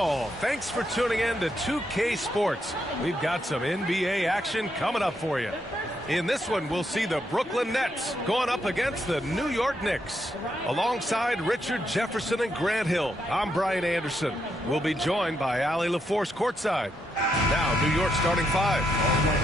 Oh, thanks for tuning in to 2K Sports. We've got some NBA action coming up for you. In this one, we'll see the Brooklyn Nets going up against the New York Knicks. Alongside Richard Jefferson and Grant Hill, I'm Brian Anderson. We'll be joined by Allie LaForce courtside. Now, New York starting five.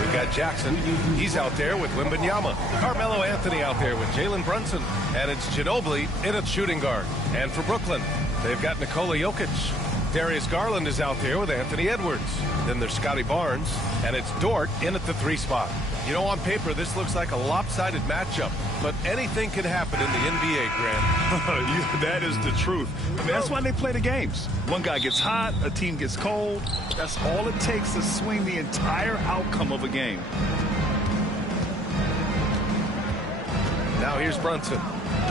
We've got Jackson. He's out there with Wembanyama. Carmelo Anthony out there with Jalen Brunson. And it's Ginobili in at shooting guard. And for Brooklyn, they've got Nikola Jokic. Darius Garland is out there with Anthony Edwards. Then there's Scotty Barnes, and it's Dort in at the 3 spot. You know, on paper, this looks like a lopsided matchup, but anything can happen in the NBA, Grant. That is the truth. I mean, that's why they play the games. One guy gets hot, a team gets cold. That's all it takes to swing the entire outcome of a game. Now here's Brunson.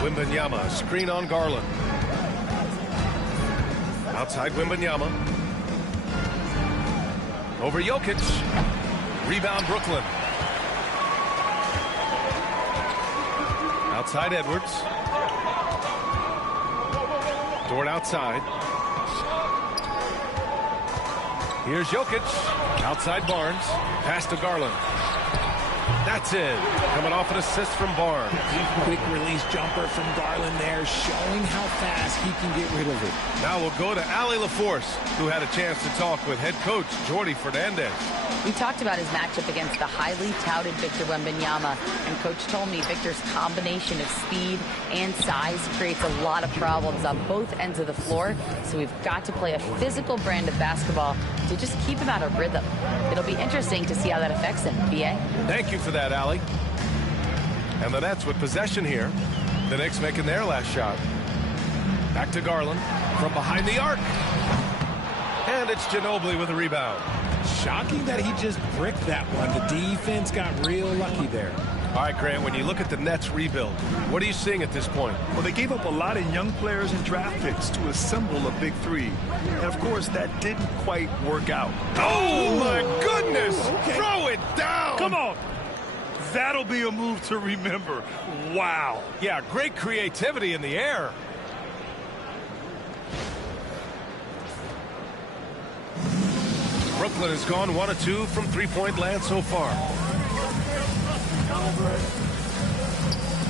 Wembanyama, screen on Garland. Outside Wembanyama. Over Jokic. Rebound Brooklyn. Outside Edwards. Dort outside. Here's Jokic. Outside Barnes. Pass to Garland. That's it. Coming off an assist from Barnes. Quick release jumper from Garland there, showing how fast he can get rid of it. Now we'll go to Allie LaForce, who had a chance to talk with head coach Jordy Fernandez. We talked about his matchup against the highly touted Victor Wembanyama, and Coach told me Victor's combination of speed and size creates a lot of problems on both ends of the floor, so we've got to play a physical brand of basketball to just keep him out of rhythm. It'll be interesting to see how that affects him. B.A.? Thank you for that, Allie. And the Nets with possession here. The Knicks making their last shot. Back to Garland from behind the arc. And it's Ginobili with a rebound. Shocking that he just bricked that one. The defense got real lucky there. All right, Grant, when you look at the Nets rebuild, what are you seeing at this point? Well, they gave up a lot of young players and draft picks to assemble a big three. And, of course, that didn't quite work out. Oh, my goodness! Okay. Throw it down! Come on! That'll be a move to remember. Wow. Yeah, great creativity in the air. Brooklyn has gone 1 of 2 from three-point land so far.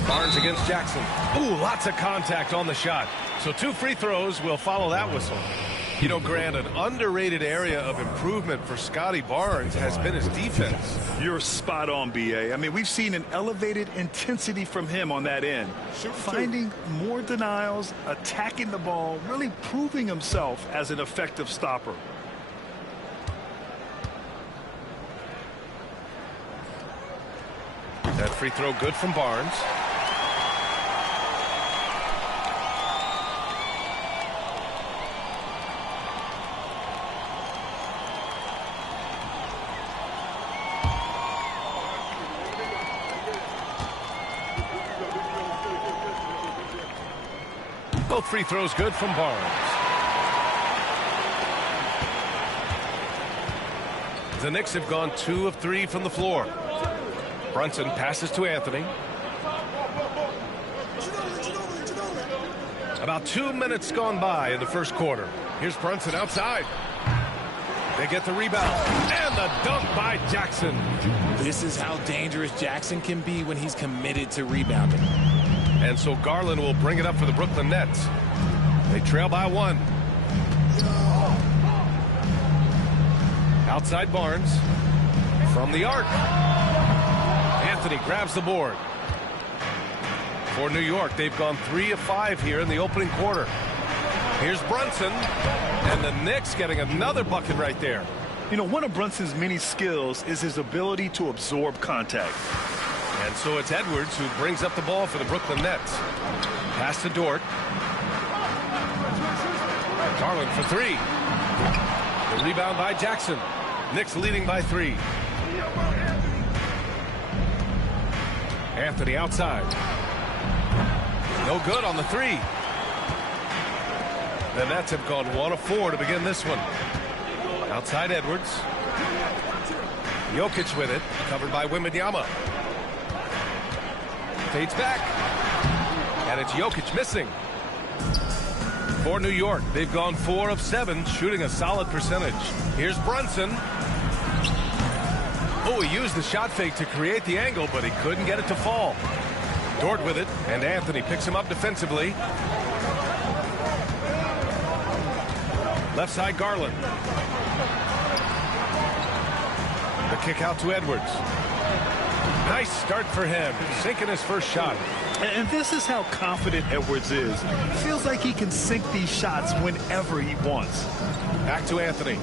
Barnes against Jackson. Ooh, lots of contact on the shot. So 2 free throws will follow that whistle. You know, Grant, an underrated area of improvement for Scotty Barnes has been his defense. You're spot on, B.A. I mean, we've seen an elevated intensity from him on that end. Finding more denials, attacking the ball, really proving himself as an effective stopper. That free throw good from Barnes. Both free throws good from Barnes. The Knicks have gone 2 of 3 from the floor. Brunson passes to Anthony. About 2 minutes gone by in the first quarter. Here's Brunson outside. They get the rebound. And the dunk by Jackson. This is how dangerous Jackson can be when he's committed to rebounding. And so Garland will bring it up for the Brooklyn Nets. They trail by 1. Outside Barnes. From the arc. Anthony grabs the board. For New York, they've gone 3 of 5 here in the opening quarter. Here's Brunson. And the Knicks getting another bucket right there. You know, one of Brunson's many skills is his ability to absorb contact. And so it's Edwards who brings up the ball for the Brooklyn Nets. Pass to Dort. Garland for 3. The rebound by Jackson. Knicks leading by 3. Anthony outside. No good on the 3. The Nets have gone 1 of 4 to begin this one. Outside Edwards. Jokic with it. Covered by Wembanyama. Fades back. And it's Jokic missing. For New York, they've gone 4 of 7, shooting a solid percentage. Here's Brunson. Oh, he used the shot fake to create the angle, but he couldn't get it to fall. Dort with it, and Anthony picks him up defensively. Left side, Garland. The kick out to Edwards. Nice start for him, sinking his first shot. And this is how confident Edwards is. Feels like he can sink these shots whenever he wants. Back to Anthony.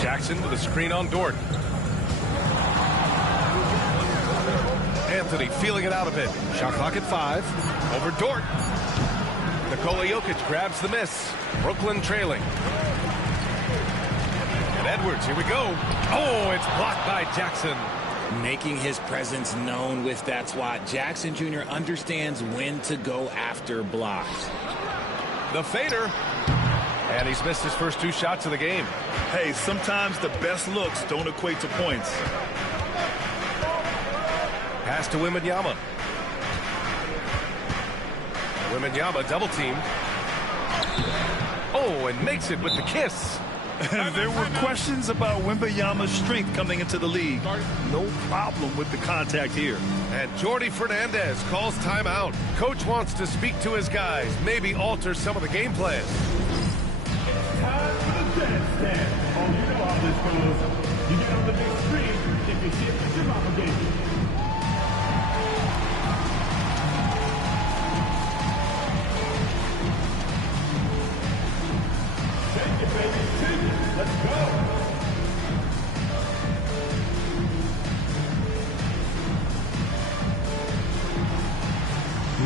Jackson with a screen on Dort. Anthony feeling it out a bit. Shot clock at 5. Over Dort. Nikola Jokic grabs the miss. Brooklyn trailing. And Edwards, here we go. Oh, it's blocked by Jackson. Making his presence known with that swat. Jackson Jr. understands when to go after blocks. The fader. And he's missed his first 2 shots of the game. Hey, sometimes the best looks don't equate to points. Pass to Wembanyama. Wembanyama double teamed. Oh, and makes it with the kiss. There were questions about Wembanyama's strength coming into the league. No problem with the contact here. And Jordi Fernandez calls timeout. Coach wants to speak to his guys, maybe alter some of the game plan. Time for the dance stand. Oh, you know all this, fellas. You get on the big screen if you see it with your mama gave you. Take it, baby. Take it. Let's go.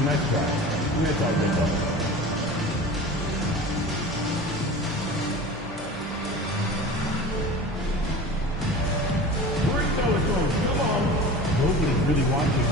Nice try. Nice try, good job. Come on. Nobody's really watching.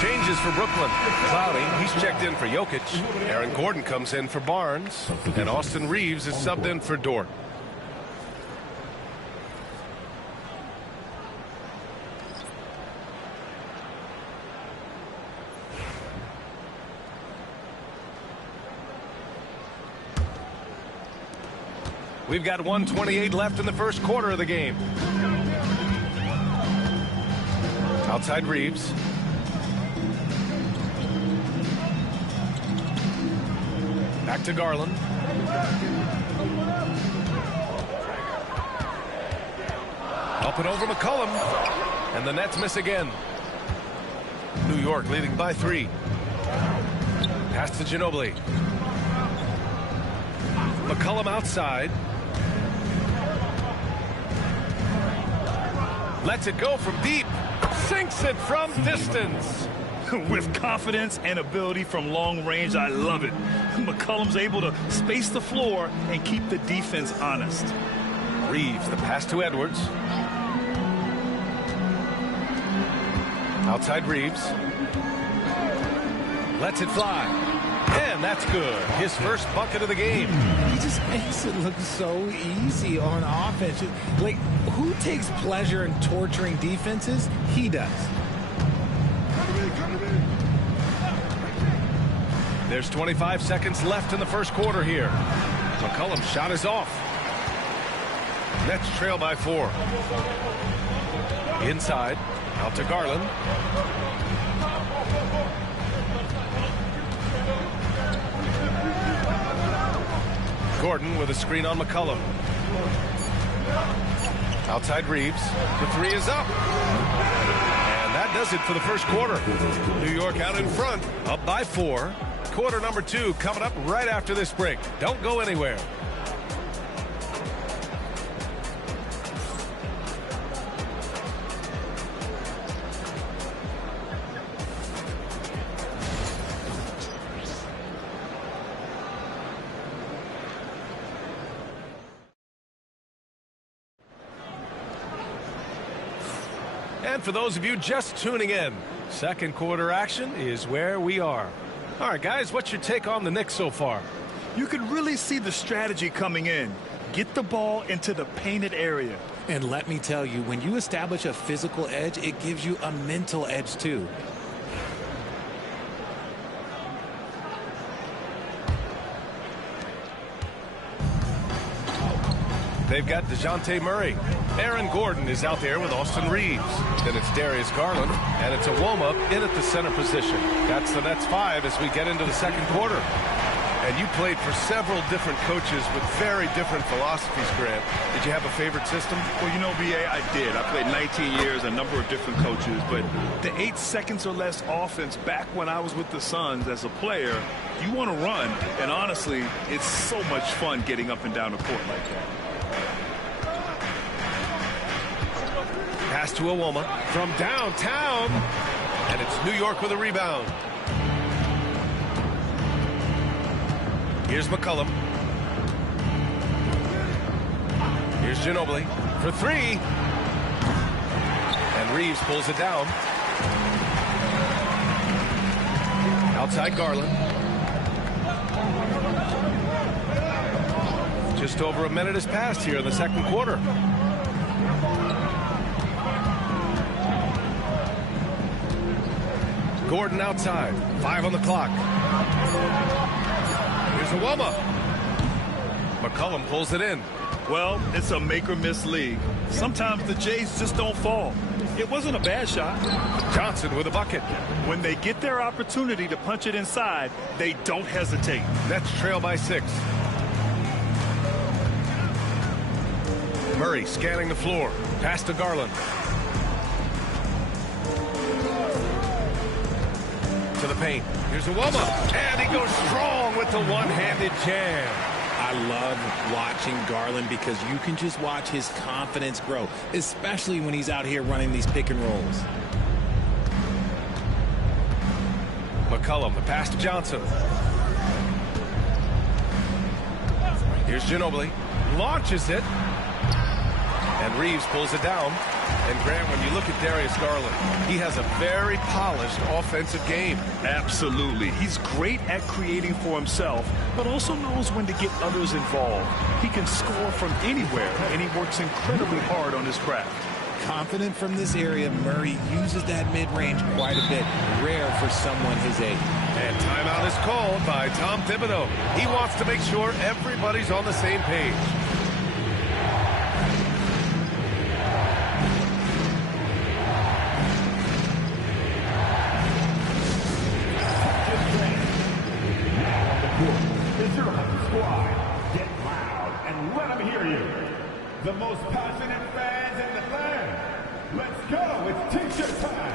Changes for Brooklyn. Cloudy, he's checked in for Jokic. Aaron Gordon comes in for Barnes. And Austin Reeves is subbed in for Dort. We've got 1:28 left in the first quarter of the game. Outside Reeves. Back to Garland. Up and over McCollum. And the Nets miss again. New York leading by 3. Pass to Ginobili. McCollum outside. Lets it go from deep. Sinks it from distance. With confidence and ability from long range, I love it. McCollum's able to space the floor and keep the defense honest. Reeves, the pass to Edwards. Outside Reeves. Lets it fly. And that's good. His first bucket of the game. He just makes it look so easy on offense. Like, who takes pleasure in torturing defenses? He does. There's 25 seconds left in the first quarter here. McCollum's shot is off. Nets trail by 4. Inside. Out to Garland. Gordon with a screen on McCollum. Outside Reeves. The 3 is up. And that does it for the first quarter. New York out in front. Up by 4. Quarter number 2 coming up right after this break. Don't go anywhere. And for those of you just tuning in, second quarter action is where we are. All right, guys, what's your take on the Knicks so far? You can really see the strategy coming in. Get the ball into the painted area. And let me tell you, when you establish a physical edge, it gives you a mental edge too. They've got DeJounte Murray. Aaron Gordon is out there with Austin Reeves. Then it's Darius Garland, and it's Awoma in at the center position. That's the Nets 5 as we get into the second quarter. And you played for several different coaches with very different philosophies, Grant. Did you have a favorite system? Well, you know, B.A., I did. I played 19 years, a number of different coaches, but the 8 seconds or less offense back when I was with the Suns as a player, you want to run, and honestly, it's so much fun getting up and down the court like that. Pass to Awoma from downtown, and it's New York with a rebound. Here's McCollum. Here's Ginobili for 3. And Reeves pulls it down. Outside Garland. Just over a minute has passed here in the second quarter. Gordon outside. 5 on the clock. Here's Awoma. McCollum pulls it in. Well, it's a make-or-miss league. Sometimes the Jays just don't fall. It wasn't a bad shot. Johnson with a bucket. When they get their opportunity to punch it inside, they don't hesitate. Nets trail by 6. Murray scanning the floor. Pass to Garland. To the paint. Here's Awoma. And he goes strong with the one-handed jam. I love watching Garland because you can just watch his confidence grow, especially when he's out here running these pick and rolls. McCollum, the pass to Johnson. Here's Ginobili. Launches it. And Reeves pulls it down. And Grant, when you look at Darius Garland, he has a very polished offensive game. Absolutely. He's great at creating for himself, but also knows when to get others involved. He can score from anywhere, and he works incredibly hard on his craft. Confident from this area, Murray uses that mid-range quite a bit. Rare for someone his age. And timeout is called by Tom Thibodeau. He wants to make sure everybody's on the same page. Get loud and let them hear you. The most passionate fans in the land. Let's go. It's t-shirt time.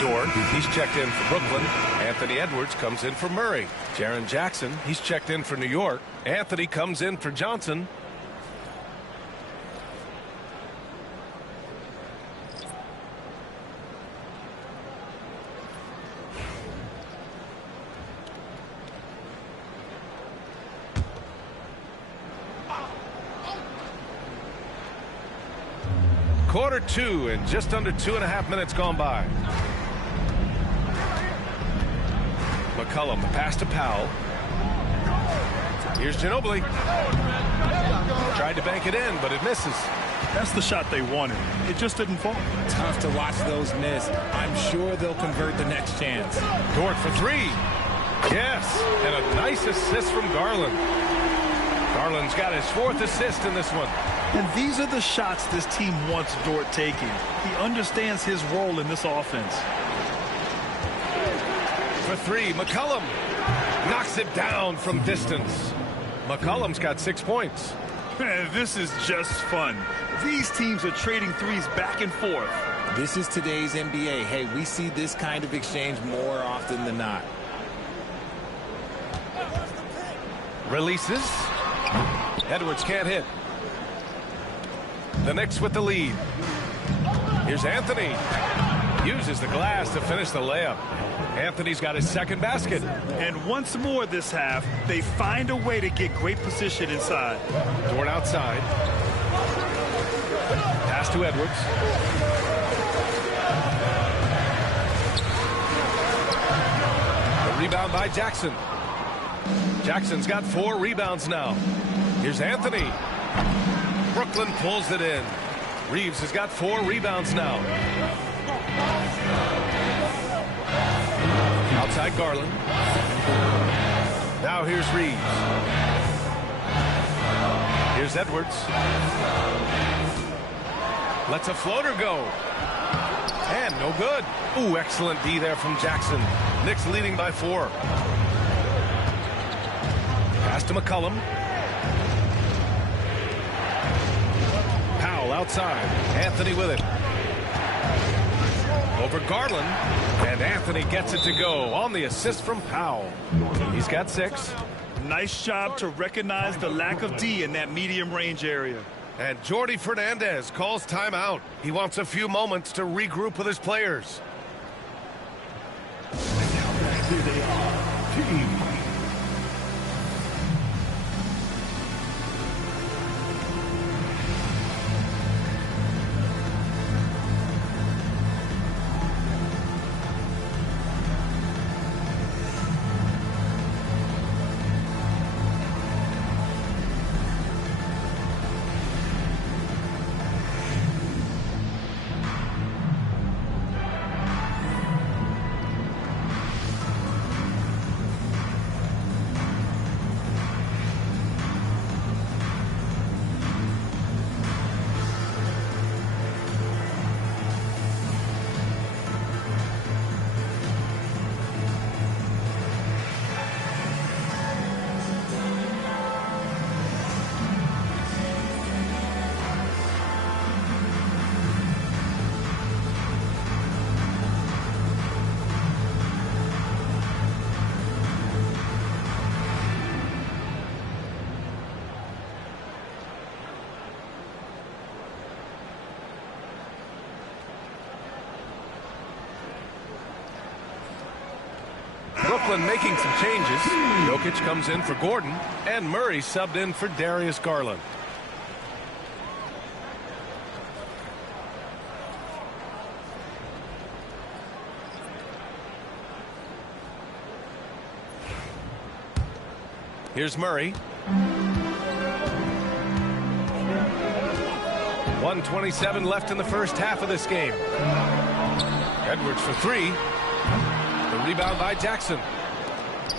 Dort, he's checked in for Brooklyn. Anthony Edwards comes in for Murray. Jaren Jackson, he's checked in for New York. Anthony comes in for Johnson. Quarter 2 and just under 2.5 minutes gone by. McCollum, the pass to Powell. Here's Ginobili. Tried to bank it in, but it misses. That's the shot they wanted. It just didn't fall. Tough to watch those miss. I'm sure they'll convert the next chance. Dort for three. Yes, and a nice assist from Garland. Garland's got his 4th assist in this one. And these are the shots this team wants Dort taking. He understands his role in this offense. For three, McCollum knocks it down from distance. McCollum's got 6 points. Man, this is just fun. These teams are trading threes back and forth. This is today's NBA. Hey, we see this kind of exchange more often than not. Releases. Edwards can't hit. The Knicks with the lead. Here's Anthony. Uses the glass to finish the layup. Anthony's got his 2nd basket. And once more this half, they find a way to get great position inside. Dort outside. Pass to Edwards. The rebound by Jackson. Jackson's got 4 rebounds now. Here's Anthony. Brooklyn pulls it in. Reeves has got 4 rebounds now. Outside Garland. Now here's Reeves. Here's Edwards. Lets a floater go. And no good. Ooh, excellent D there from Jackson. Knicks leading by 4. Pass to McCollum. Powell outside. Anthony with it. Over Garland. And Anthony gets it to go on the assist from Powell. He's got 6. Nice job to recognize the lack of D in that medium range area. And Jordi Fernandez calls timeout. He wants a few moments to regroup with his players. Here they are. Team. Brooklyn making some changes. Jokic comes in for Gordon, and Murray subbed in for Darius Garland. Here's Murray. 1:27 left in the first half of this game. Edwards for 3. The rebound by Jackson.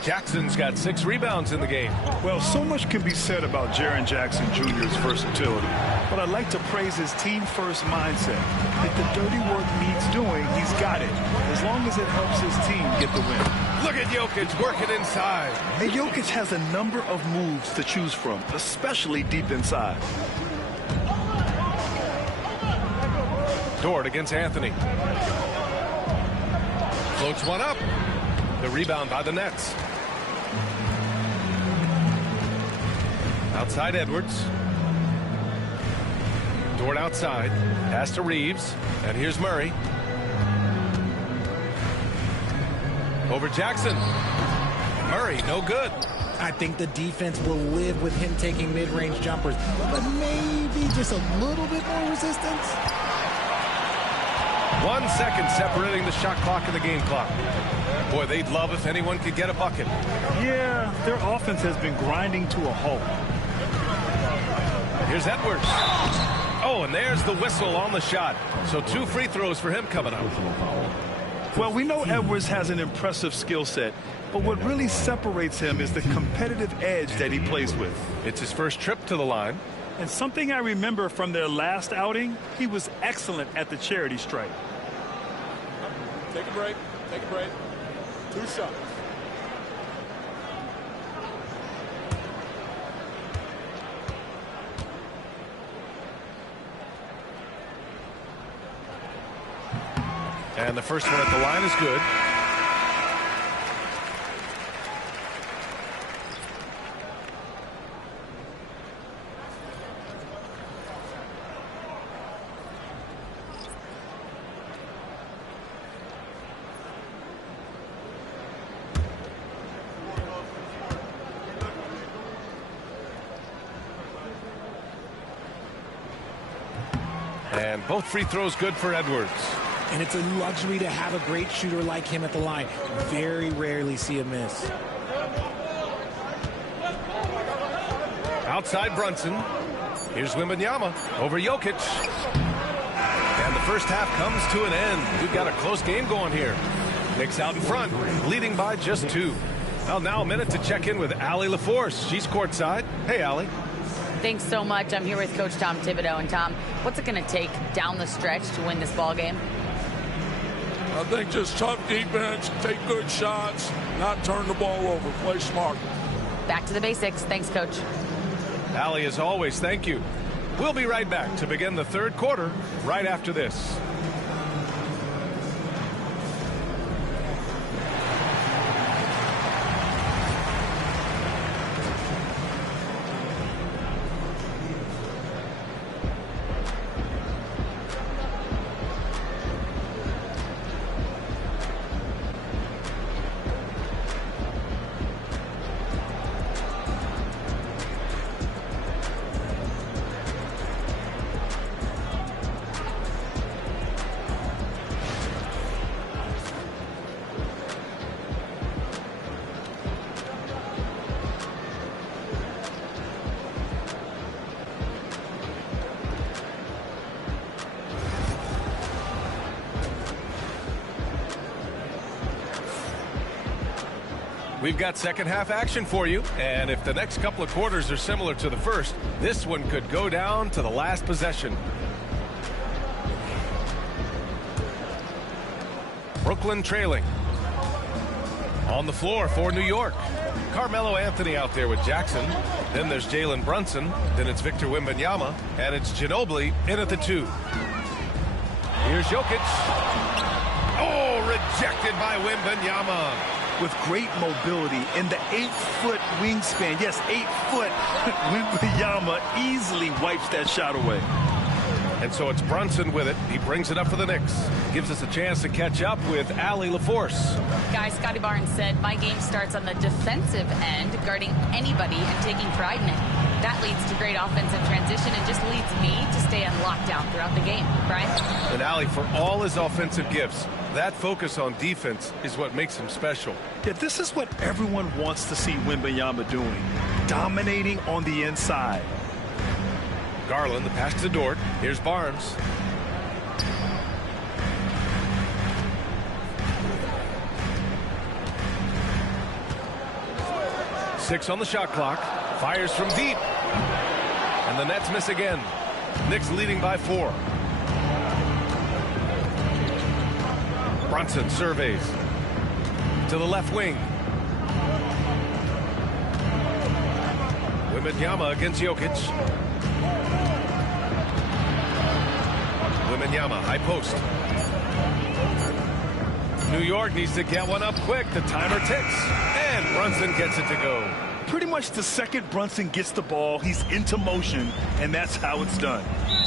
Jackson's got 6 rebounds in the game. Well, so much can be said about Jaren Jackson Jr.'s versatility, but I'd like to praise his team-first mindset. If the dirty work needs doing, he's got it, as long as it helps his team get the win. Look at Jokic working inside. And Jokic has a number of moves to choose from, especially deep inside. Dort against Anthony. Floats one up. The rebound by the Nets. Outside Edwards. Dort outside. Pass to Reeves. And here's Murray. Over Jackson. Murray, no good. I think the defense will live with him taking mid-range jumpers, but maybe just a little bit more resistance. 1 second separating the shot clock and the game clock. Boy, they'd love if anyone could get a bucket. Yeah, their offense has been grinding to a halt. Here's Edwards. Oh, and there's the whistle on the shot. So 2 free throws for him coming up. Well, we know Edwards has an impressive skill set, but what really separates him is the competitive edge that he plays with. It's his first trip to the line. And something I remember from their last outing, he was excellent at the charity stripe. Take a break. Take a break. 2 shots. And the first one at the line is good. And both free throws good for Edwards. And it's a luxury to have a great shooter like him at the line. Very rarely see a miss. Outside Brunson. Here's Wembanyama over Jokic. And the first half comes to an end. We've got a close game going here. Knicks out in front, leading by just 2. Well, now a minute to check in with Allie LaForce. She's courtside. Hey, Allie. Thanks so much. I'm here with Coach Tom Thibodeau. And Tom, what's it going to take down the stretch to win this ball game? I think just tough defense, take good shots, not turn the ball over, play smart. Back to the basics. Thanks, Coach. Allie, as always, thank you. We'll be right back to begin the third quarter right after this. We've got second half action for you, and if the next couple of quarters are similar to the first, this one could go down to the last possession. Brooklyn trailing. On the floor for New York. Carmelo Anthony out there with Jackson. Then there's Jalen Brunson. Then it's Victor Wembanyama. And it's Ginobili in at the 2. Here's Jokic. Oh, rejected by Wembanyama. With great mobility in the 8-foot wingspan. Yes, 8 foot. Wembanyama easily wipes that shot away. And so it's Brunson with it. He brings it up for the Knicks. Gives us a chance to catch up with Allie LaForce. Guys, Scotty Barnes said, my game starts on the defensive end, guarding anybody and taking pride in it. That leads to great offensive transition and just leads me to stay on lockdown throughout the game. Brian? And Allie, for all his offensive gifts, that focus on defense is what makes him special. Yeah, this is what everyone wants to see Wembanyama doing. Dominating on the inside. Garland, the pass to Dort. Here's Barnes. Six on the shot clock. Fires from deep. And the Nets miss again. Knicks leading by 4. Brunson surveys. To the left wing. Wembanyama against Jokic. Wembanyama, high post. New York needs to get one up quick. The timer ticks. And Brunson gets it to go. Pretty much the second Brunson gets the ball, he's into motion, and that's how it's done.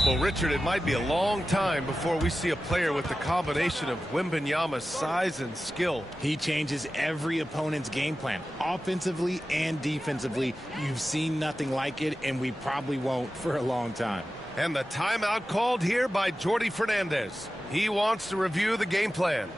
Well, Richard, it might be a long time before we see a player with the combination of Wembanyama's size and skill. He changes every opponent's game plan, offensively and defensively. You've seen nothing like it, and we probably won't for a long time. And the timeout called here by Jordi Fernandez. He wants to review the game plan.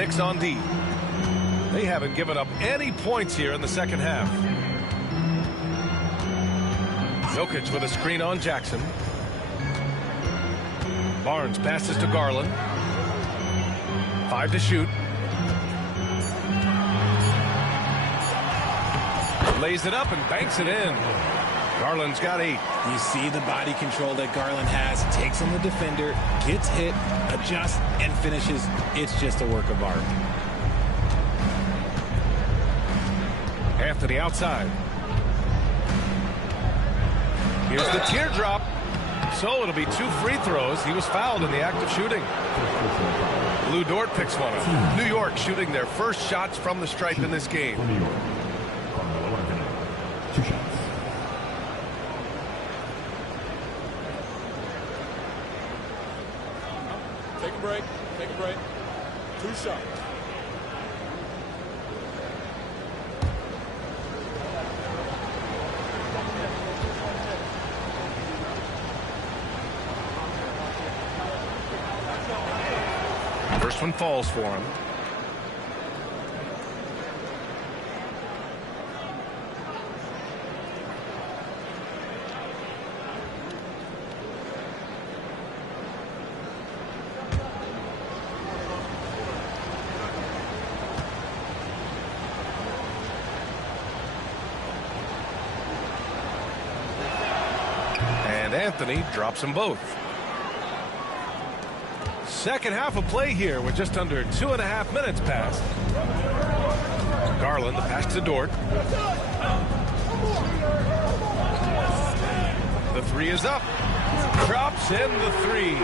Knicks on D. They haven't given up any points here in the second half. Jokic with a screen on Jackson. Barnes passes to Garland. 5 to shoot. Lays it up and banks it in. Garland's got 8. You see the body control that Garland has. Takes on the defender, gets hit, adjusts, and finishes. It's just a work of art. Anthony outside. Here's the teardrop. So it'll be 2 free throws. He was fouled in the act of shooting. Lou Dort picks one up. New York shooting their first shots from the stripe in this game. New York. 2 shots. Take a break. Take a break. 2 shots. First one falls for him. And Anthony drops them both. Second half of play here with just under 2.5 minutes passed. Garland, the pass to Dort. The 3 is up. Drops in the 3.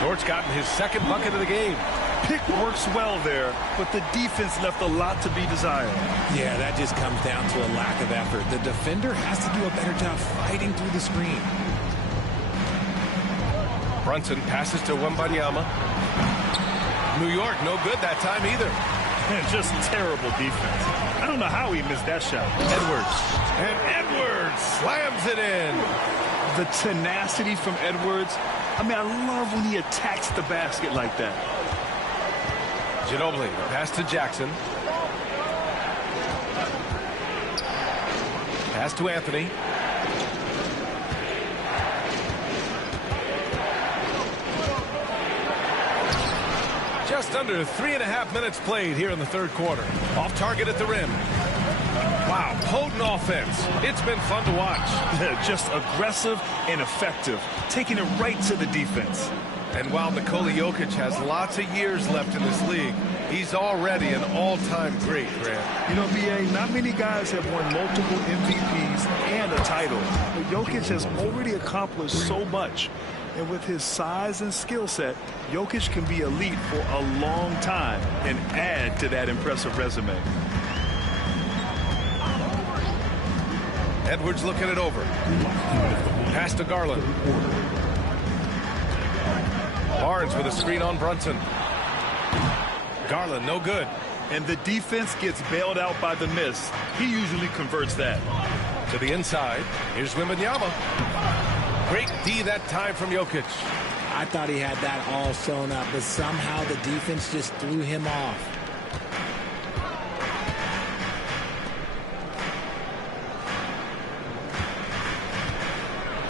Dort's gotten his second bucket of the game. Pick works well there, but the defense left a lot to be desired. Yeah, that just comes down to a lack of effort. The defender has to do a better job fighting through the screen. Brunson passes to Wembanyama. New York, no good that time either. And just terrible defense. I don't know how he missed that shot. Edwards. And Edwards slams it in. The tenacity from Edwards. I mean, I love when he attacks the basket like that. Ginobili, pass to Jackson. Pass to Anthony. Just under 3.5 minutes played here in the third quarter. Off target at the rim. Wow, potent offense. It's been fun to watch. Just aggressive and effective, taking it right to the defense. And while Nikola Jokic has lots of years left in this league, he's already an all-time great, Grant. You know, B.A., not many guys have won multiple MVPs and a title. But Jokic has already accomplished so much. And with his size and skill set, Jokic can be elite for a long time and add to that impressive resume. Edwards looking it over. Pass to Garland. Barnes with a screen on Brunson. Garland, no good. And the defense gets bailed out by the miss. He usually converts that. To the inside. Here's Wembanyama. Great D that time from Jokic. I thought he had that all sewn up, but somehow the defense just threw him off.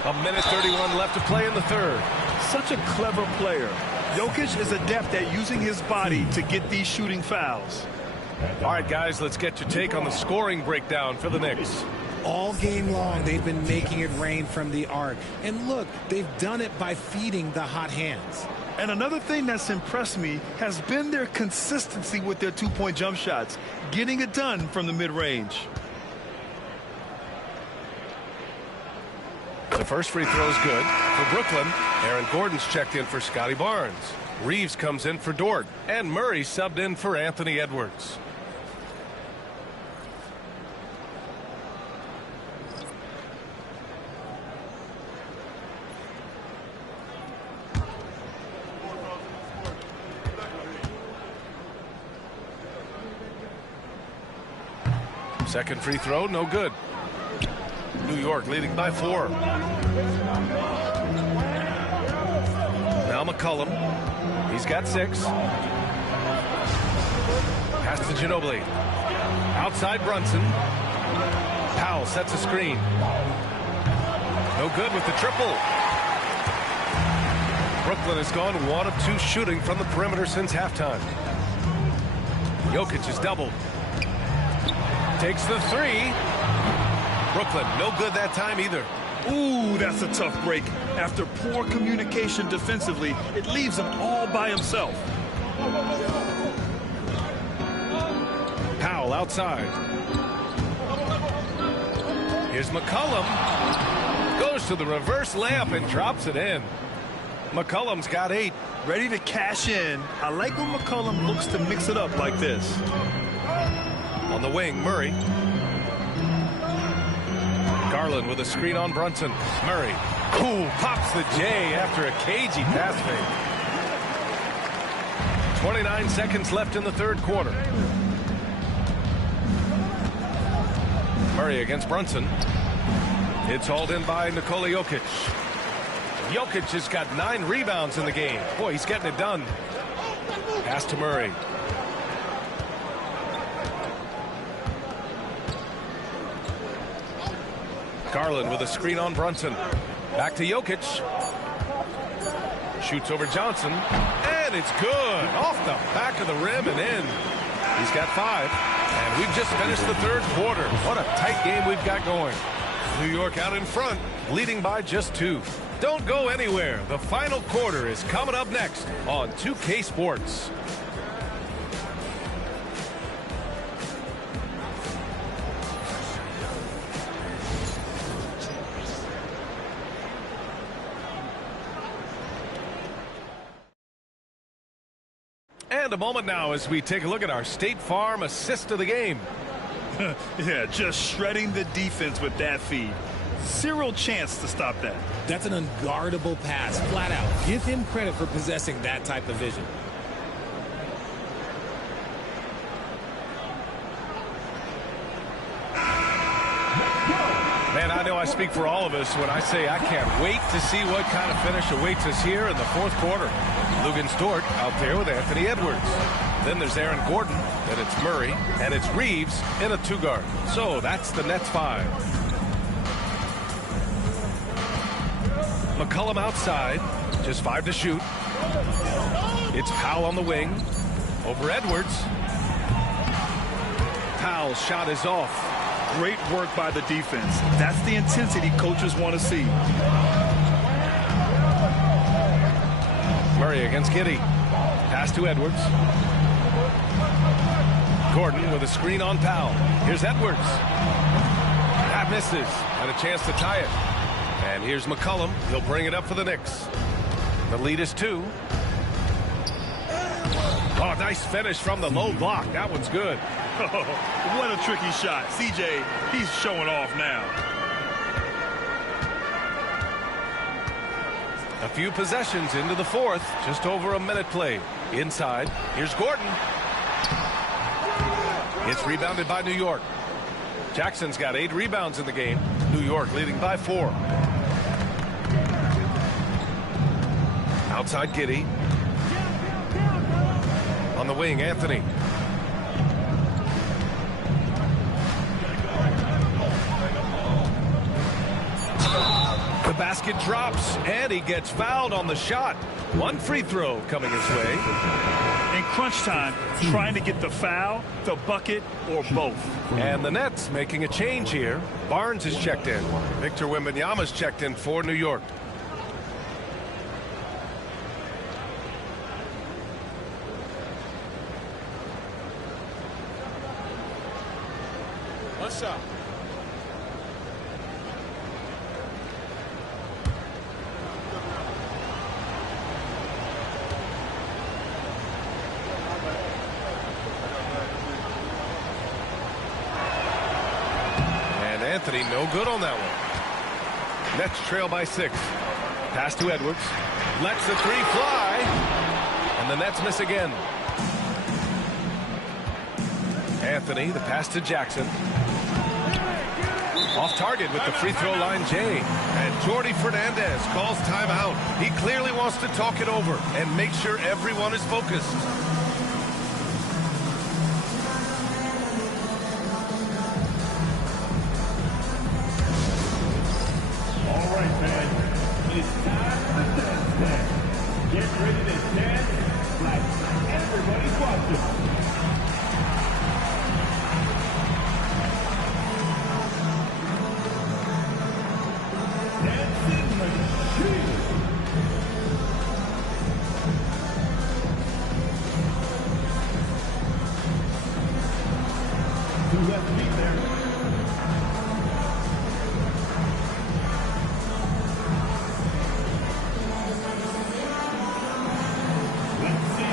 A minute 31 left to play in the third. Such a clever player. Jokic is adept at using his body to get these shooting fouls. All right, guys, let's get your take on the scoring breakdown for the Knicks. All game long, they've been making it rain from the arc. And look, they've done it by feeding the hot hands. And another thing that's impressed me has been their consistency with their two-point jump shots, getting it done from the mid-range. The first free throw is good for Brooklyn. Aaron Gordon's checked in for Scotty Barnes. Reeves comes in for Dort. And Murray subbed in for Anthony Edwards. Second free throw, no good. New York leading by 4. Now McCollum. He's got 6. to Ginobili. Outside Brunson. Powell sets a screen. No good with the triple. Brooklyn has gone 1 of 2 shooting from the perimeter since halftime. Jokic is doubled. Takes the 3. Brooklyn, no good that time either. Ooh, that's a tough break. After poor communication defensively, it leaves him all by himself. Powell outside. Here's McCollum. Goes to the reverse layup and drops it in. McCollum's got 8. Ready to cash in. I like when McCollum looks to mix it up like this. On the wing, Murray. Garland with a screen on Brunson. Murray. Ooh, pops the J after a cagey pass fake. 29 seconds left in the third quarter. Murray against Brunson. It's hauled in by Nikola Jokic. Jokic has got 9 rebounds in the game. Boy, he's getting it done. Pass to Murray. Garland with a screen on Brunson. Back to Jokic. Shoots over Johnson. And it's good. Off the back of the rim and in. He's got 5. And we've just finished the third quarter. What a tight game we've got going. New York out in front, leading by just 2. Don't go anywhere. The final quarter is coming up next on 2K Sports. And a moment now as we take a look at our State Farm assist of the game. Yeah, just shredding the defense with that feed. Zero chance to stop that. That's an unguardable pass, flat out. Give him credit for possessing that type of vision. Man, I know I speak for all of us when I say I can't wait to see what kind of finish awaits us here in the fourth quarter. Lugens Dort out there with Anthony Edwards. Then there's Aaron Gordon, then it's Murray, and it's Reeves in a 2-guard. So that's the Nets 5. McCollum outside, just 5 to shoot. It's Powell on the wing, over Edwards. Powell's shot is off. Great work by the defense. That's the intensity coaches want to see. Murray against Giddey. Pass to Edwards. Gordon with a screen on Powell. Here's Edwards. That misses. And a chance to tie it. And here's McCollum. He'll bring it up for the Knicks. The lead is 2. Oh, nice finish from the low block. That one's good. What a tricky shot. CJ, he's showing off now. A few possessions into the fourth. Just over a minute played. Inside. Here's Gordon. It's rebounded by New York. Jackson's got 8 rebounds in the game. New York leading by 4. Outside Giddey. On the wing, Anthony. The basket drops, and he gets fouled on the shot. 1 free throw coming his way. In crunch time, trying to get the foul, the bucket, or both. And the Nets making a change here. Barnes is checked in. Victor Wembanyama's checked in for New York. What's up? Anthony, no good on that one. Nets trail by 6. Pass to Edwards. Lets the 3 fly. And the Nets miss again. Anthony, the pass to Jackson. Off target with the free throw line, Jay. And Jordi Fernandez calls timeout. He clearly wants to talk it over and make sure everyone is focused. Two left feet there. Let's see.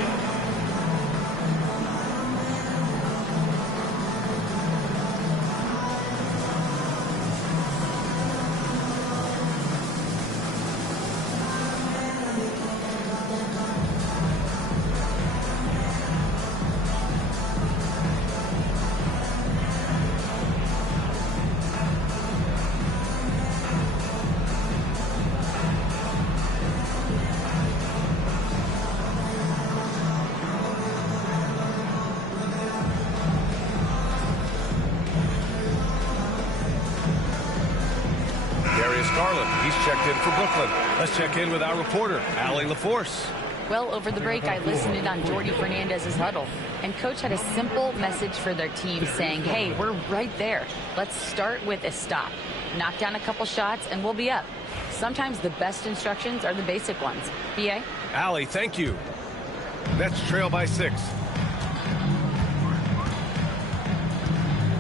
Garland, he's checked in for Brooklyn. Let's check in with our reporter, Allie LaForce. Well, over the break, I listened in on Jordy Fernandez's huddle, and Coach had a simple message for their team saying, hey, we're right there. Let's start with a stop. Knock down a couple shots, and we'll be up. Sometimes the best instructions are the basic ones. B.A.? Allie, thank you. Nets trail by 6.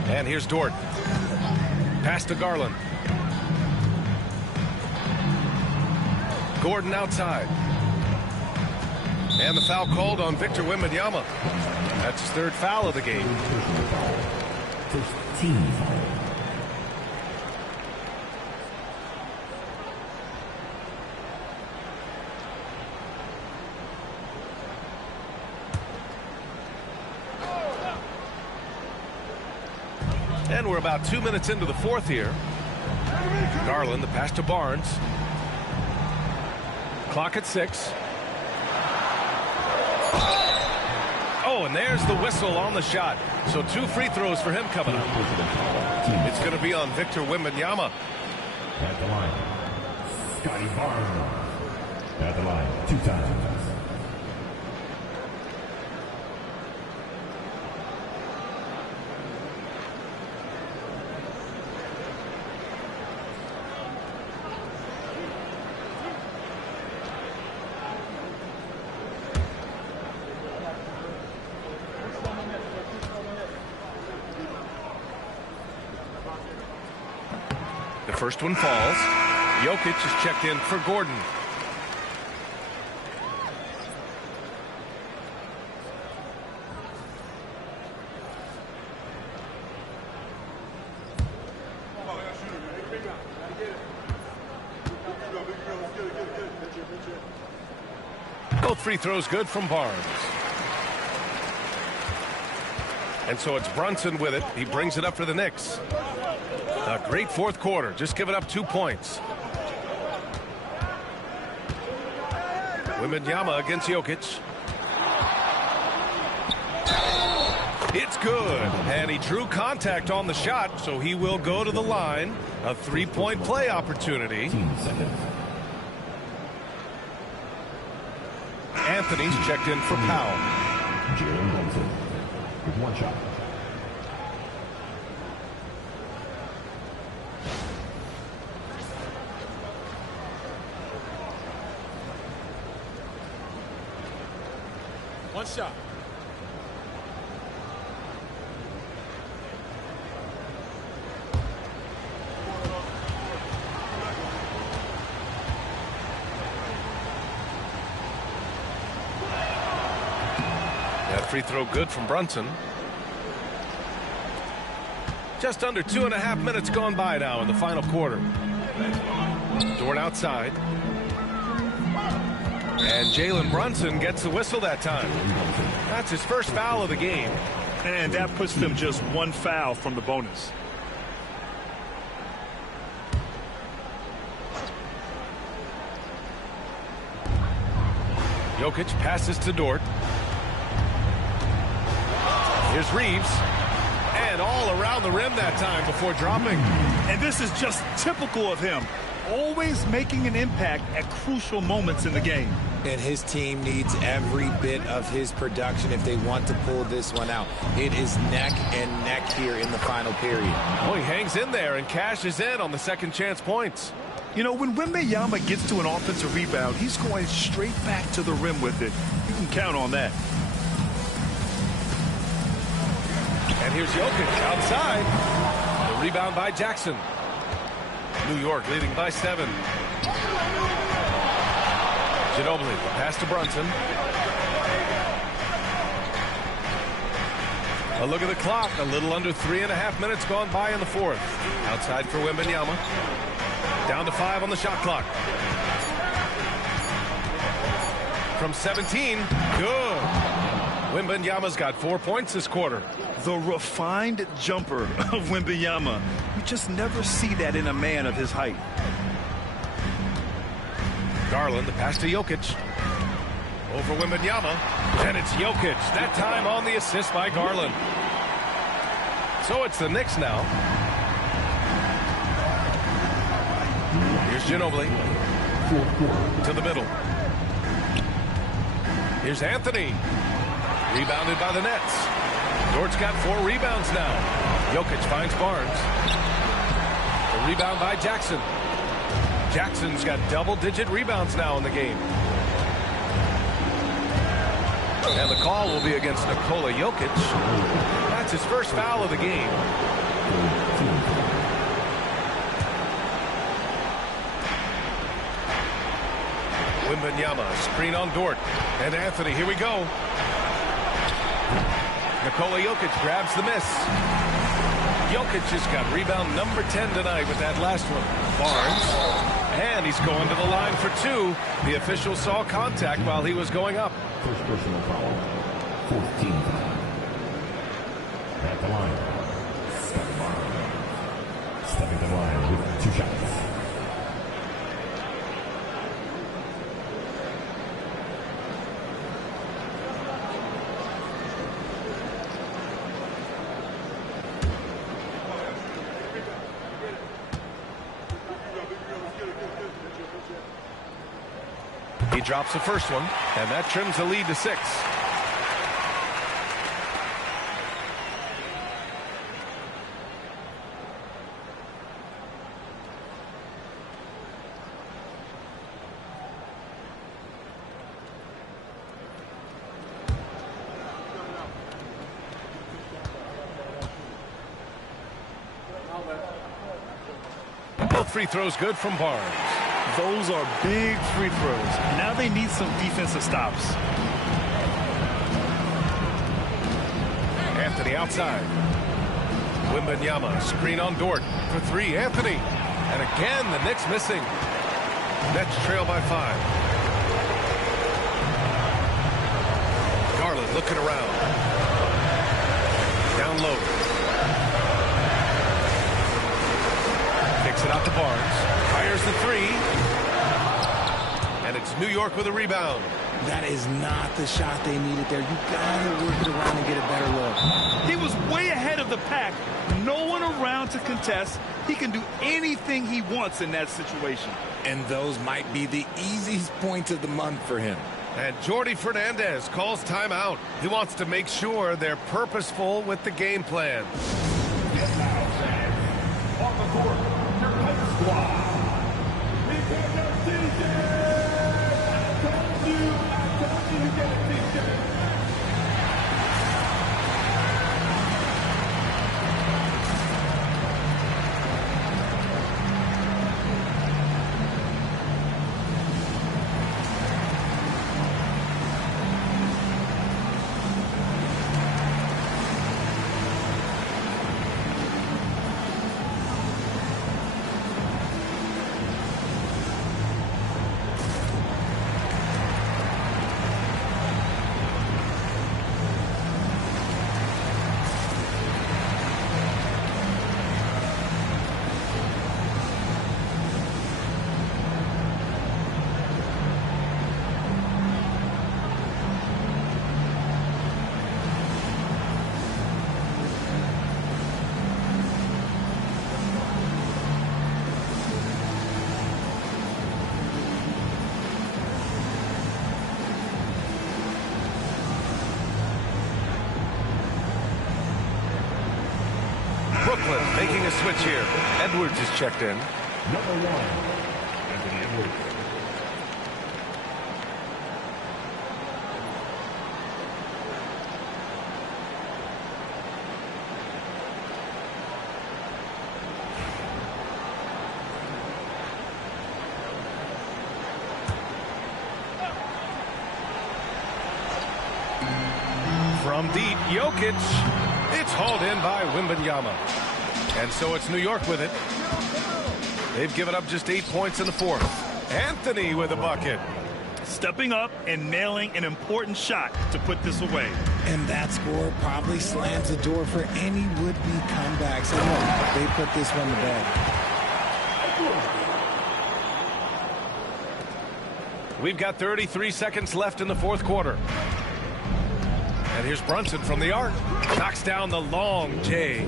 And here's Dort. Pass to Garland. Gordon outside. And the foul called on Victor Wembanyama. That's his 3rd foul of the game. And we're about 2 minutes into the 4th here. Garland, the pass to Barnes. Clock at 6. Oh, and there's the whistle on the shot. So 2 free throws for him coming up. It's going to be on Victor Wembanyama. At the line, Scotty Barnes. At the line, 2 times. The first one falls. Jokic is checked in for Gordon. Both free throws good from Barnes. And so it's Brunson with it. He brings it up for the Knicks. A great 4th quarter. Just giving up 2 points. Wembanyama against Jokic. It's good. And he drew contact on the shot, so he will go to the line. A 3-point play opportunity. Anthony's checked in for Powell. Jalen Brunson with 1 shot. One shot. That free throw good from Brunson. Just under 2.5 minutes gone by now in the final quarter. Dort outside. And Jalen Brunson gets the whistle that time. That's his 1st foul of the game. And that puts them just 1 foul from the bonus. Jokic passes to Dort. Here's Reeves. And all around the rim that time before dropping. And this is just typical of him. Always making an impact at crucial moments in the game. And his team needs every bit of his production if they want to pull this one out. It is neck and neck here in the final period. Oh, he hangs in there and cashes in on the 2nd chance points. You know, when Wembanyama gets to an offensive rebound, he's going straight back to the rim with it. You can count on that. And here's Jokic outside. The rebound by Jackson. New York leading by 7. Ginobili, pass to Brunson. A look at the clock. A little under 3.5 minutes gone by in the fourth. Outside for Wembanyama. Down to 5 on the shot clock. From 17, good. Wembanyama's got 4 points this quarter. The refined jumper of Wembanyama. You just never see that in a man of his height. Garland, the pass to Jokic. Over Wembanyama. And it's Jokic. That time on the assist by Garland. So it's the Knicks now. Here's Ginobili. To the middle. Here's Anthony. Rebounded by the Nets. Dort's got 4 rebounds now. Jokic finds Barnes. The rebound by Jackson. Jackson's got double-digit rebounds now in the game. And the call will be against Nikola Jokic. That's his first foul of the game. Wembanyama, screen on Dort. And Anthony, here we go. Nikola Jokic grabs the miss. Jokic has got rebound number 10 tonight with that last one. Barnes. And he's going to the line for 2. The official saw contact while he was going up. First personal foul. 14. At the line. Stepping to the line with 2 shots. He drops the first one, and that trims the lead to 6. Both free throws good from Barnes. Those are big free throws. Now they need some defensive stops. Anthony outside. Wembanyama, screen on Dort for 3. Anthony. And again, the Knicks missing. Nets trail by 5. Garland looking around. Down low. Kicks it out to Barnes. Fires the 3. And it's New York with a rebound. That is not the shot they needed there. You gotta work it around and get a better look. He was way ahead of the pack. No one around to contest. He can do anything he wants in that situation. And those might be the easiest points of the month for him. And Jordi Fernandez calls timeout. He wants to make sure they're purposeful with the game plan. Yes, now, fans. On the court, your Knicks squad. We've got no DJ. I told you, you get a DJ. Brooklyn making a switch here. Edwards is checked in. Number 1, Anthony Edwards. From deep, Jokic. It's hauled in by Wembanyama. And so it's New York with it. They've given up just 8 points in the fourth. Anthony with a bucket. Stepping up and nailing an important shot to put this away. And that score probably slams the door for any would-be comebacks. And look, they put this one to bed. We've got 33 seconds left in the fourth quarter. And here's Brunson from the arc. Knocks down the long J.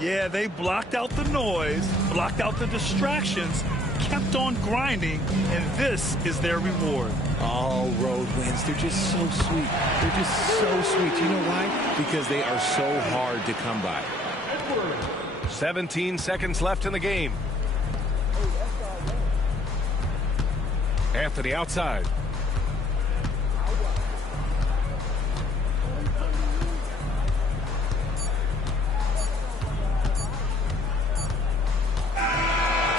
Yeah, they blocked out the noise, blocked out the distractions, kept on grinding, and this is their reward. All road wins. They're just so sweet. They're just so sweet. You know why? Because they are so hard to come by. 17 seconds left in the game. Anthony outside.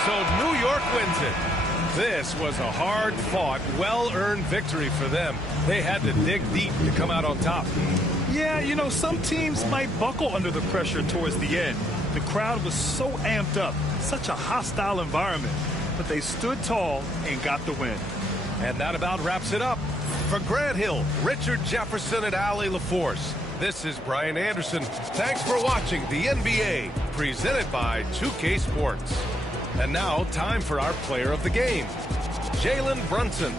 So New York wins it. This was a hard-fought, well-earned victory for them. They had to dig deep to come out on top. Yeah, you know, some teams might buckle under the pressure towards the end. The crowd was so amped up, such a hostile environment. But they stood tall and got the win. And that about wraps it up. For Grant Hill, Richard Jefferson, and Allie LaForce, this is Brian Anderson. Thanks for watching the NBA, presented by 2K Sports. And now, time for our player of the game, Jalen Brunson.